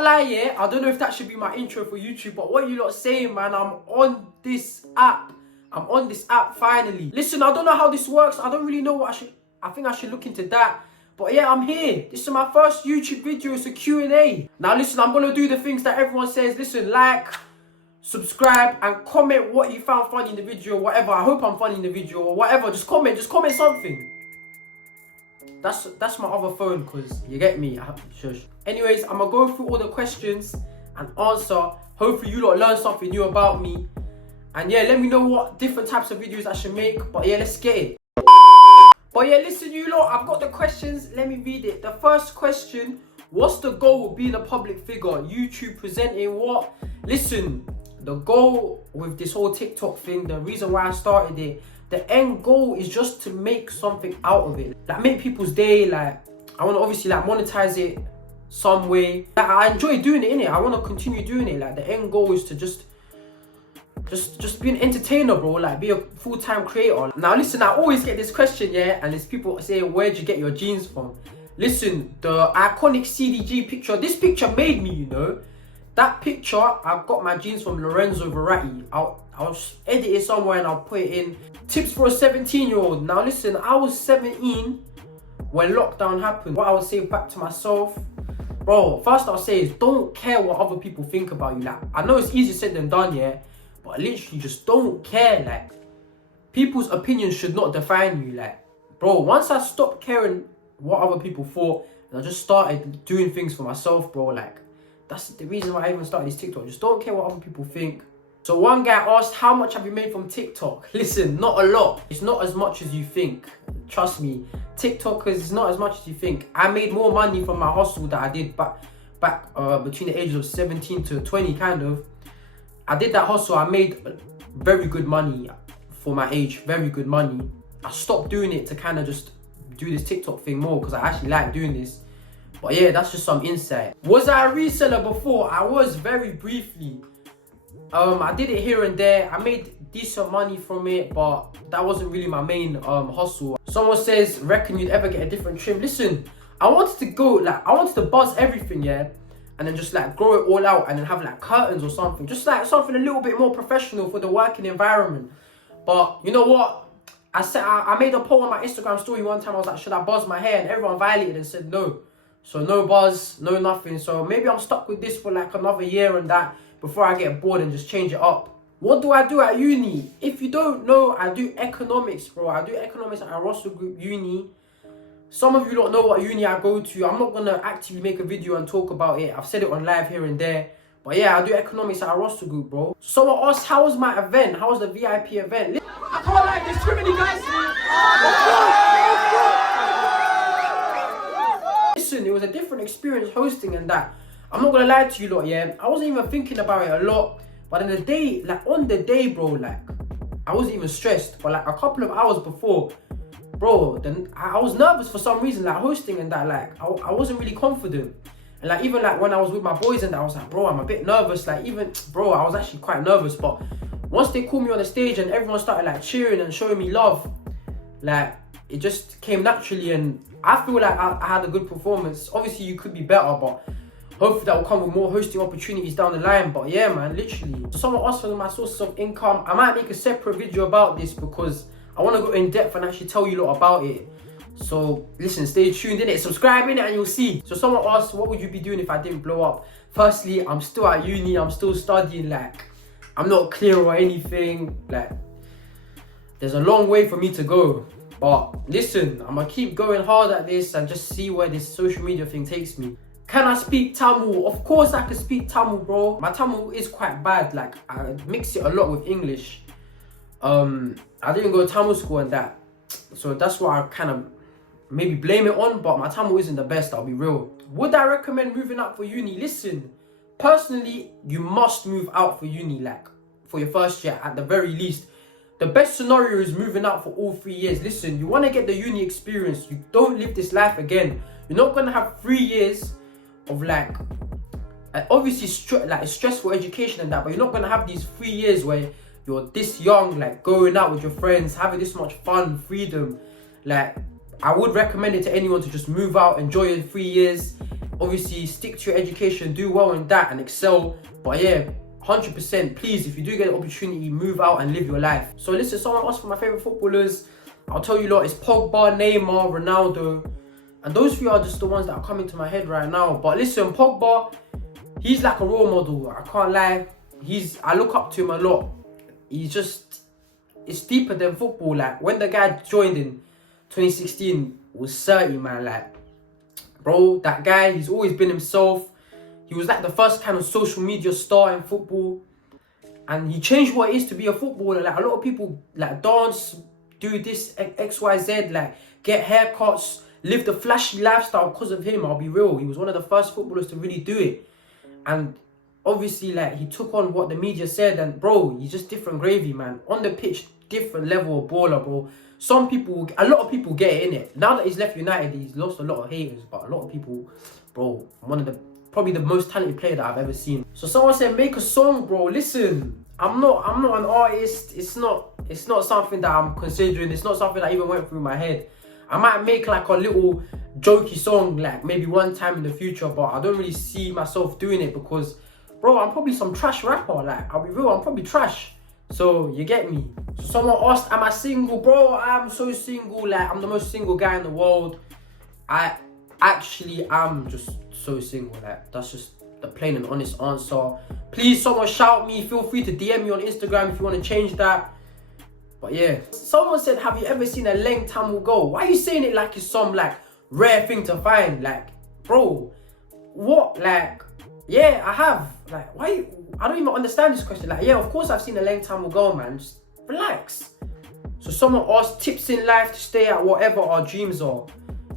not lie, yeah, I don't know if that should be my intro for YouTube, but what you lot saying, man, I'm on this app. I'm on this app finally. Listen, I don't know how this works. I don't really know what I think I should look into that. But yeah, I'm here. This is my first YouTube video. It's a Q&A. Now listen, I'm going to do the things that everyone says. Listen, like, subscribe, and comment what you found funny in the video or whatever. I hope I'm funny in the video or whatever. Just comment something. That's my other phone, because you get me. Shush. Anyways, I'm going to go through all the questions and answer. Hopefully you lot learn something new about me. And yeah, let me know what different types of videos I should make. But yeah, let's get it. But yeah, listen, you lot, I've got the questions. Let me read it. The first question: what's the goal of being a public figure? YouTube presenting what? Listen, the goal with this whole TikTok thing, the reason why I started it, the end goal is just to make something out of it. Like, make people's day. Like, I want to obviously like monetize it some way. Like, I enjoy doing it, innit? I want to continue doing it. Like, the end goal is to just be an entertainer, bro. Like, be a full-time creator. Now listen, I always get this question, yeah, and there's people saying, where'd you get your jeans from? Listen, the iconic CDG picture, this picture made me, you know. That picture, I got my jeans from Lorenzo Verratti. I'll edit it somewhere and I'll put it in. Tips for a 17-year-old. Now listen, I was 17 when lockdown happened. What I would say back to myself, bro, first I'll say is don't care what other people think about you. Like, I know it's easier said than done, yeah, but literally just don't care. Like, people's opinions should not define you. Like, bro, once I stopped caring what other people thought and I just started doing things for myself, bro, like, that's the reason why I even started this TikTok. Just don't care what other people think. So one guy asked, how much have you made from TikTok? Listen, not a lot. It's not as much as you think. Trust me, TikTokers, it's not as much as you think. I made more money from my hustle that I did back between the ages of 17 to 20, kind of. I did that hustle. I made very good money for my age, very good money. I stopped doing it to kind of just do this TikTok thing more because I actually like doing this. But yeah, that's just some insight. Was I a reseller before? I was, very briefly. I did it here and there. I made decent money from it, but that wasn't really my main hustle. Someone says, reckon you'd ever get a different trim? Listen, I wanted to buzz everything, yeah, and then just like grow it all out and then have like curtains or something. Just like something a little bit more professional for the working environment. But you know what? I made a poll on my Instagram story one time. I was like, should I buzz my hair? And everyone violated and said no. So no buzz, no nothing. So maybe I'm stuck with this for like another year and that before I get bored and just change it up. What do I do at uni? If you don't know, I do economics, bro. I do economics at Russell Group Uni. Some of you don't know what uni I go to. I'm not going to actively make a video and talk about it. I've said it on live here and there. But yeah, I do economics at Russell Group, bro. Someone asked, how was my event? How was the VIP event? I can't lie, there's too many guys here. Listen, it was a different experience hosting and that. I'm not going to lie to you lot, yeah. I wasn't even thinking about it a lot. But on the day, bro, like, I wasn't even stressed. But like a couple of hours before, bro, then I was nervous for some reason, like hosting and that. Like, I wasn't really confident. And like, even like when I was with my boys and that, I was like, bro, I'm a bit nervous. Like, even, bro, I was actually quite nervous. But once they called me on the stage and everyone started like cheering and showing me love, like, it just came naturally. And I feel like I had a good performance. Obviously, you could be better, but hopefully that will come with more hosting opportunities down the line. But yeah, man, literally. So someone asked for my sources of income. I might make a separate video about this because I want to go in depth and actually tell you lot about it. So listen, stay tuned in it, subscribe in it, and you'll see. So someone asked, what would you be doing if I didn't blow up? Firstly, I'm still at uni, I'm still studying. Like, I'm not clear or anything. Like, there's a long way for me to go. But listen, I'm gonna keep going hard at this and just see where this social media thing takes me. Can I speak Tamil? Of course I can speak Tamil, bro. My Tamil is quite bad. Like, I mix it a lot with English. I didn't go to Tamil school and that. So that's what I kind of maybe blame it on. But my Tamil isn't the best, I'll be real. Would I recommend moving out for uni? Listen, personally, you must move out for uni, like, for your first year at the very least. The best scenario is moving out for all 3 years. Listen, you want to get the uni experience. You don't live this life again. You're not going to have 3 years of like obviously stressful education and that, but you're not gonna have these 3 years where you're this young, like going out with your friends, having this much fun, freedom. Like, I would recommend it to anyone to just move out, enjoy your 3 years, Obviously, stick to your education, do well in that and excel. But yeah, 100%, please, if you do get an opportunity, move out and live your life. So listen, someone asked for my favourite footballers. I'll tell you lot, it's Pogba, Neymar, Ronaldo. And those three are just the ones that are coming to my head right now. But listen, Pogba, he's like a role model. I can't lie. I look up to him a lot. It's deeper than football. Like, when the guy joined in 2016, it was 30, man. Like, bro, that guy, he's always been himself. He was like the first kind of social media star in football. And he changed what it is to be a footballer. Like, a lot of people, like, dance, do this, X, Y, Z, like, get haircuts, live the flashy lifestyle because of him. I'll be real. He was one of the first footballers to really do it. And obviously, like, he took on what the media said. And, bro, he's just different gravy, man. On the pitch, different level of baller, bro. A lot of people get it, innit? Now that he's left United, he's lost a lot of haters. But a lot of people, bro, probably the most talented player that I've ever seen. So someone said, make a song, bro. Listen, I'm not an artist. It's not something that I'm considering. It's not something that even went through my head. I might make like a little jokey song, like maybe one time in the future, but I don't really see myself doing it because, bro, I'm probably some trash rapper. Like, I'll be real, I'm probably trash. So, you get me? So someone asked, am I single? Bro, I'm so single. Like, I'm the most single guy in the world. I actually am just so single. Like, that's just the plain and honest answer. Please, someone shout me. Feel free to DM me on Instagram if you want to change that. But yeah. Someone said, have you ever seen a Leng Tamil girl? Why are you saying it like it's some, like, rare thing to find? Like, bro, what? Like, yeah, I have. Like, why? I don't even understand this question. Like, yeah, of course I've seen a Leng Tamil girl, man. Just relax. So someone asked tips in life to stay at whatever our dreams are.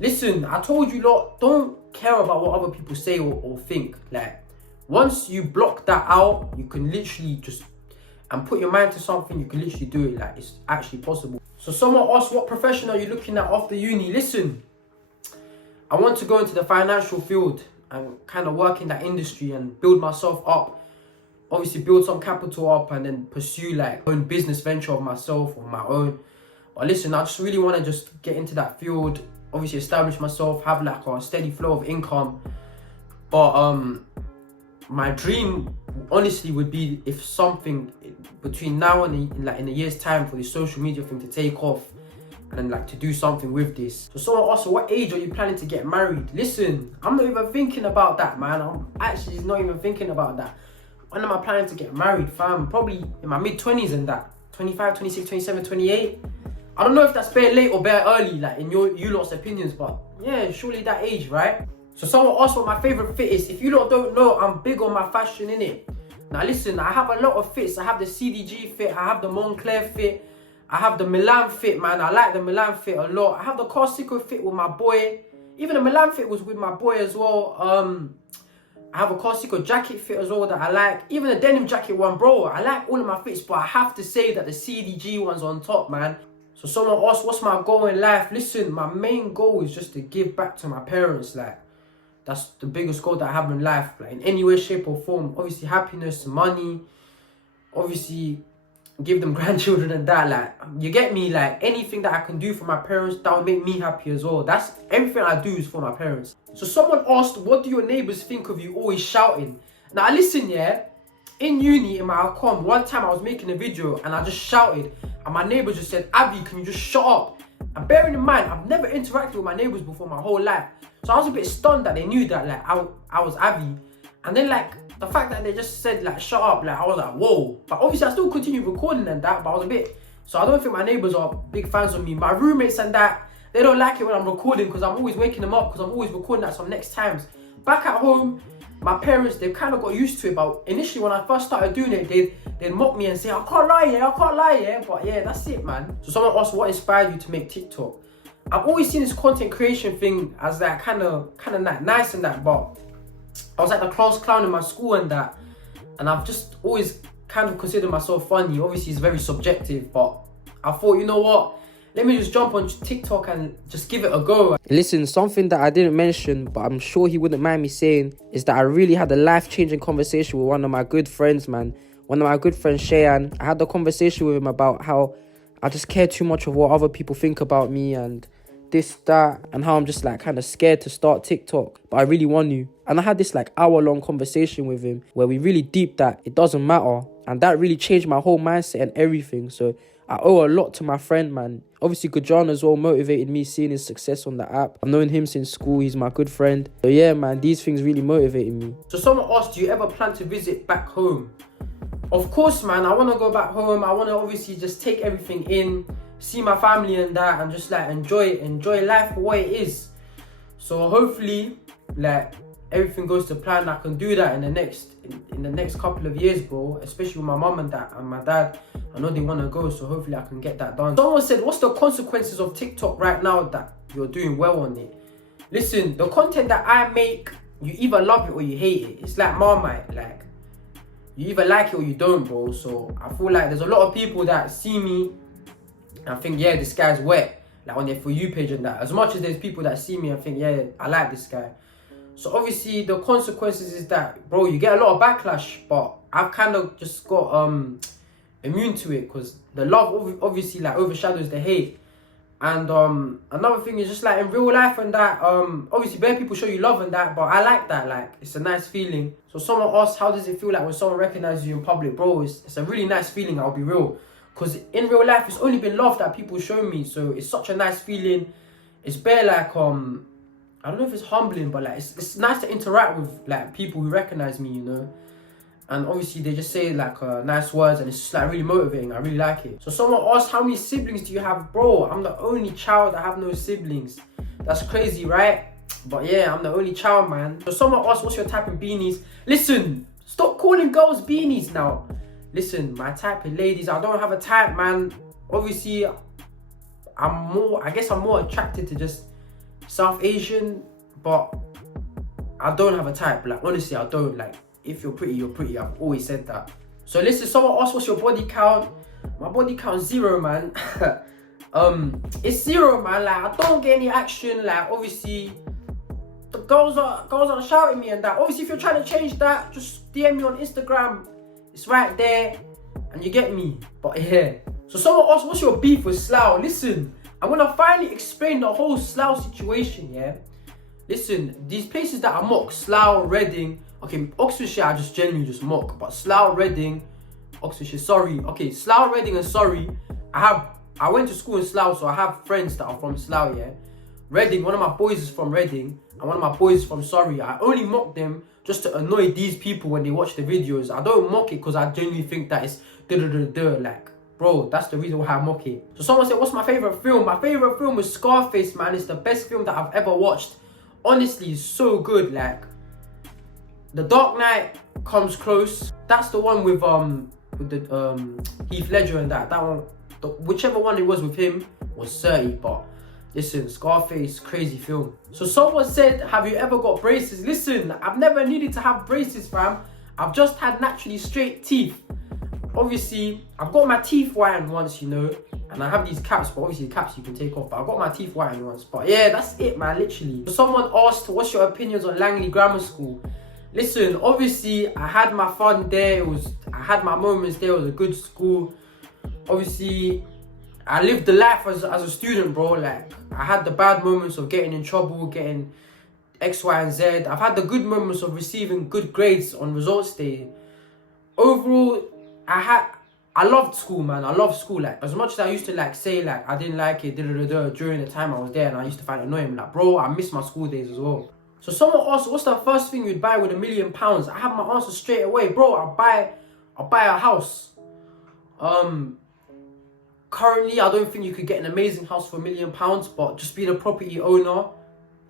Listen, I told you lot, don't care about what other people say or think. Like, once you block that out, you can literally just, and put your mind to something, you can literally do it. Like, it's actually possible. So someone asked, what profession are you looking at after uni? Listen, I want to go into the financial field and kind of work in that industry and build myself up. Obviously, build some capital up and then pursue like own business venture of myself or my own. But listen, I just really want to just get into that field. Obviously, establish myself, have like a steady flow of income. But my dream, honestly, would be if something between now and in a year's time for this social media thing to take off. And then like to do something with this. So someone asked, what age are you planning to get married? Listen, I'm not even thinking about that, man. I'm actually not even thinking about that. When am I planning to get married, fam? Probably in my mid-20s and that. 25, 26, 27, 28. I don't know if that's bare late or bare early, like in you lot's opinions, but yeah, surely that age, right? So someone asked what my favourite fit is. If you lot don't know, I'm big on my fashion, innit? Now listen, I have a lot of fits. I have the CDG fit, I have the Moncler fit, I have the Milan fit, man. I like the Milan fit a lot. I have the Corsico fit with my boy. Even the Milan fit was with my boy as well. I have a Corsico jacket fit as well that I like. Even the denim jacket one, bro. I like all of my fits, but I have to say that the CDG one's on top, man. So someone asked, what's my goal in life? Listen, my main goal is just to give back to my parents. Like, that's the biggest goal that I have in life. Like, in any way, shape or form. Obviously, happiness, money. Obviously, give them grandchildren and that, like, you get me? Like, anything that I can do for my parents, that will make me happy as well. That's everything I do is for my parents. So someone asked, what do your neighbors think of you always shouting? Now listen, yeah, in uni, in my account, one time I was making a video and I just shouted and my neighbors just said, Avi, can you just shut up? And bearing in mind, I've never interacted with my neighbors before my whole life. So I was a bit stunned that they knew that, like, I was Avi. And then, like, the fact that they just said, like, shut up, like, I was like, whoa. But obviously, I still continued recording and that, but I was a bit... So I don't think my neighbours are big fans of me. My roommates and that, they don't like it when I'm recording because I'm always waking them up because I'm always recording at some next times. Back at home, my parents, they've kind of got used to it, but initially when I first started doing it, they'd mock me and say, I can't lie, yeah. But yeah, that's it, man. So someone asked, what inspired you to make TikTok? I've always seen this content creation thing as that kind of like nice and that, but I was like the class clown in my school and that, and I've just always kind of considered myself funny. Obviously, it's very subjective, but I thought, you know what? Let me just jump on TikTok and just give it a go. Listen, something that I didn't mention, but I'm sure he wouldn't mind me saying, is that I really had a life-changing conversation with one of my good friends, man. One of my good friends, Shayan. I had the conversation with him about how I just care too much of what other people think about me, and this, that, and how I'm just like kind of scared to start TikTok, but I really want to. And I had this like hour-long conversation with him where we really deep that it doesn't matter. And that really changed my whole mindset and everything. So I owe a lot to my friend, man. Obviously, Gujran as well motivated me, seeing his success on the app. I've known him since school. He's my good friend. So yeah, man, these things really motivated me. So someone asked, do you ever plan to visit back home? Of course, man. I want to go back home. I want to obviously just take everything in, see my family and that, and just like enjoy life for what it is. So hopefully, like, everything goes to plan. I can do that in the next couple of years, bro. Especially with my mum and dad and my dad. I know they want to go, so hopefully I can get that done. Someone said, what's the consequences of TikTok right now that you're doing well on it? Listen, the content that I make, you either love it or you hate it. It's like Marmite, like, you either like it or you don't, bro. So I feel like there's a lot of people that see me and think, yeah, this guy's wet, like on their For You page and that. As much as there's people that see me and think, yeah, I like this guy. So obviously the consequences is that, bro, you get a lot of backlash, but I've kind of just got immune to it because the love obviously like overshadows the hate. And another thing is just like in real life and that, obviously bare people show you love and that, but I like that, like it's a nice feeling. So someone asked, how does it feel like when someone recognizes you in public? Bro, it's a really nice feeling, I'll be real. Because in real life, it's only been love that people show me, so it's such a nice feeling. It's bare like, I don't know if it's humbling, but like it's nice to interact with like people who recognize me, you know. And obviously they just say like nice words, and it's just like really motivating. I really like it. So someone asked, how many siblings do you have? Bro, I'm the only child. I have no siblings. That's crazy, right? But yeah, I'm the only child, man. So someone asked, what's your type in beanies? Listen, stop calling girls beanies now. Listen, my type of ladies, I don't have a type, man. Obviously, I guess I'm more attracted to just South Asian, but I don't have a type. Like, honestly, I don't. Like, if you're pretty, you're pretty. I've always said that. So listen, someone asked, what's your body count? My body count's 0, man. It's 0, man. Like, I don't get any action. Like, obviously, the girls are shouting me and that. Obviously, if you're trying to change that, just DM me on Instagram. It's right there, and you get me. But yeah. So someone asked, what's your beef with Slough? Listen, I'm gonna finally explain the whole Slough situation, yeah? Listen, these places that I mock, Slough, Reading, okay, Oxfordshire I just genuinely just mock, but Slough, Reading, Oxfordshire, Surrey, okay, Slough, Reading and Surrey, I went to school in Slough, so I have friends that are from Slough, yeah? Reading, one of my boys is from Reading, and one of my boys is from Surrey. I only mock them just to annoy these people when they watch the videos. I don't mock it because I genuinely think that it's like, bro, that's the reason why I mock it. So someone said, what's my favourite film? My favourite film was Scarface, man. It's the best film that I've ever watched. Honestly, it's so good. Like, The Dark Knight comes close. That's the one with the Heath Ledger and that one. Whichever one it was with him was 30, but listen, Scarface, crazy film. So someone said, have you ever got braces? Listen, I've never needed to have braces, fam. I've just had naturally straight teeth. Obviously, I've got my teeth whitened once, you know, and I have these caps, but obviously the caps you can take off, but I got my teeth whitened once. But yeah, that's it, man, literally. So someone asked, what's your opinions on Langley Grammar School? Listen, obviously, I had my fun there. I had my moments there. It was a good school. Obviously, I lived the life as a student, bro. Like, I had the bad moments of getting in trouble, getting X, Y, and Z. I've had the good moments of receiving good grades on results day. Overall, I loved school, man. I loved school. Like, as much as I used to like say like I didn't like it during the time I was there, and I used to find it annoying. Like, bro, I miss my school days as well. So someone asked, what's the first thing you'd buy with £1 million? I have my answer straight away, bro. I'll buy a house. Currently, I don't think you could get an amazing house for £1 million, but just being a property owner,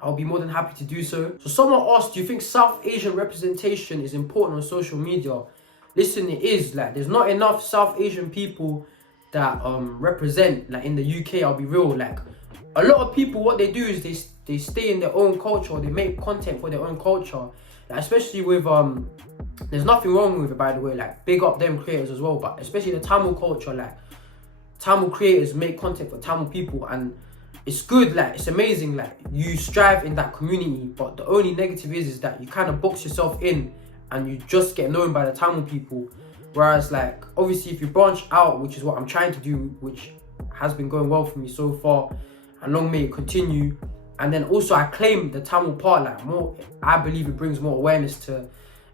I'll be more than happy to do so. So someone asked, do you think South Asian representation is important on social media? Listen, it is. Like, there's not enough South Asian people that represent, like, in the UK, I'll be real. Like, a lot of people, what they do is they stay in their own culture, they make content for their own culture. Like, especially with, there's nothing wrong with it, by the way, like, big up them creators as well, but especially the Tamil culture, like, Tamil creators make content for Tamil people, and it's good, like, it's amazing, like, you strive in that community, but the only negative is that you kind of box yourself in and you just get known by the Tamil people. Whereas, like, obviously if you branch out, which is what I'm trying to do, which has been going well for me so far, and long may it continue. And then also I claim the Tamil part, like more, I believe it brings more awareness to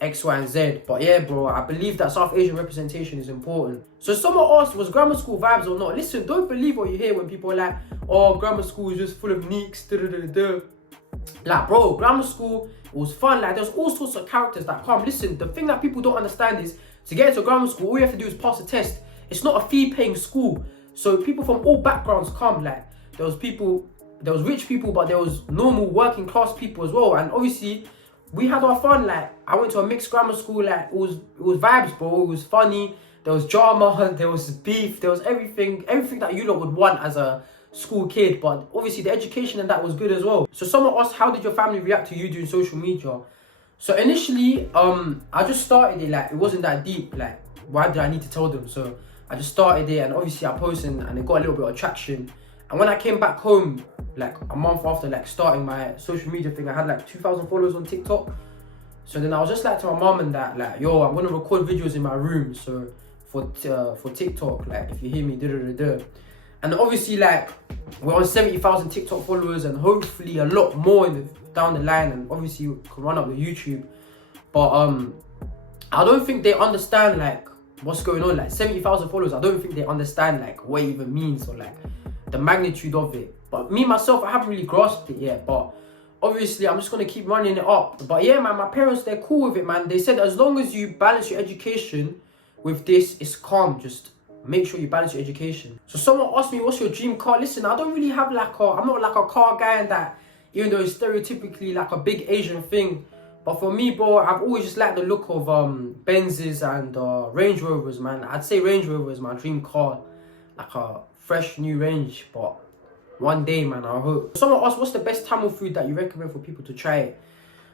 X, Y, and Z. But yeah, bro, I believe that South Asian representation is important. So someone asked, was grammar school vibes or not? Listen, don't believe what you hear when people are like, oh, grammar school is just full of neeks, Like, bro, grammar school, it was fun. Like, there's all sorts of characters that come. Listen, the thing that people don't understand is, to get into grammar school, all you have to do is pass a test. It's not a fee-paying school. So people from all backgrounds come. Like, there was rich people, but there was normal working class people as well. And obviously, we had our fun. Like, I went to a mixed grammar school. Like, it was vibes, bro. It was funny. There was drama. There was beef. There was everything that you lot would want as a school kid. But obviously, the education and that was good as well. So someone asked, how did your family react to you doing social media? So initially, I just started it. Like, it wasn't that deep. Like, why did I need to tell them? So I just started it, and obviously I posted, and it got a little bit of traction. And when I came back home, like a month after like starting my social media thing, I had like 2,000 followers on TikTok. So then I was just like to my mom and that, like, yo, I'm gonna record videos in my room, so for TikTok, like, if you hear me, And obviously, like, we're on 70,000 TikTok followers, and hopefully a lot more down the line, and obviously we can run up the YouTube. But I don't think they understand like what's going on. Like 70,000 followers, I don't think they understand like what it even means, or like the magnitude of it. But me myself, I haven't really grasped it yet. But obviously, I'm just gonna keep running it up. But yeah, man, my parents, they're cool with it, man. They said as long as you balance your education with this, it's calm. Just make sure you balance your education. So someone asked me, what's your dream car? Listen, I don't really have like I'm not like a car guy, and that, even though it's stereotypically like a big Asian thing. But for me, bro, I've always just liked the look of Benzes and Range Rovers, man. I'd say Range Rover is my dream car, like a fresh new Range. But one day, man, I hope. Someone asked, what's the best Tamil food that you recommend for people to try it?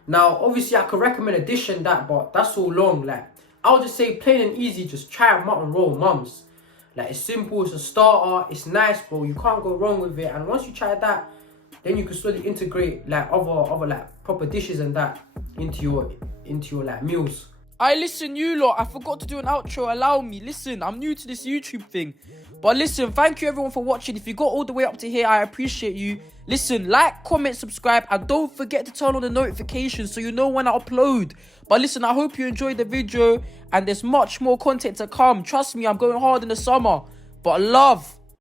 Now, obviously, I could recommend a dish and that, but that's so long. Like, I'll just say plain and easy, just try a mutton roll, mums. Like, it's simple, it's a starter, it's nice, bro. You can't go wrong with it. And once you try that, then you can slowly integrate like other like proper dishes and that into your like meals. I listen, you lot, I forgot to do an outro, allow me. Listen, I'm new to this YouTube thing. But listen, thank you everyone for watching. If you got all the way up to here, I appreciate you. Listen, like, comment, subscribe, and don't forget to turn on the notifications so you know when I upload. But listen, I hope you enjoyed the video, and there's much more content to come. Trust me, I'm going hard in the summer. But love.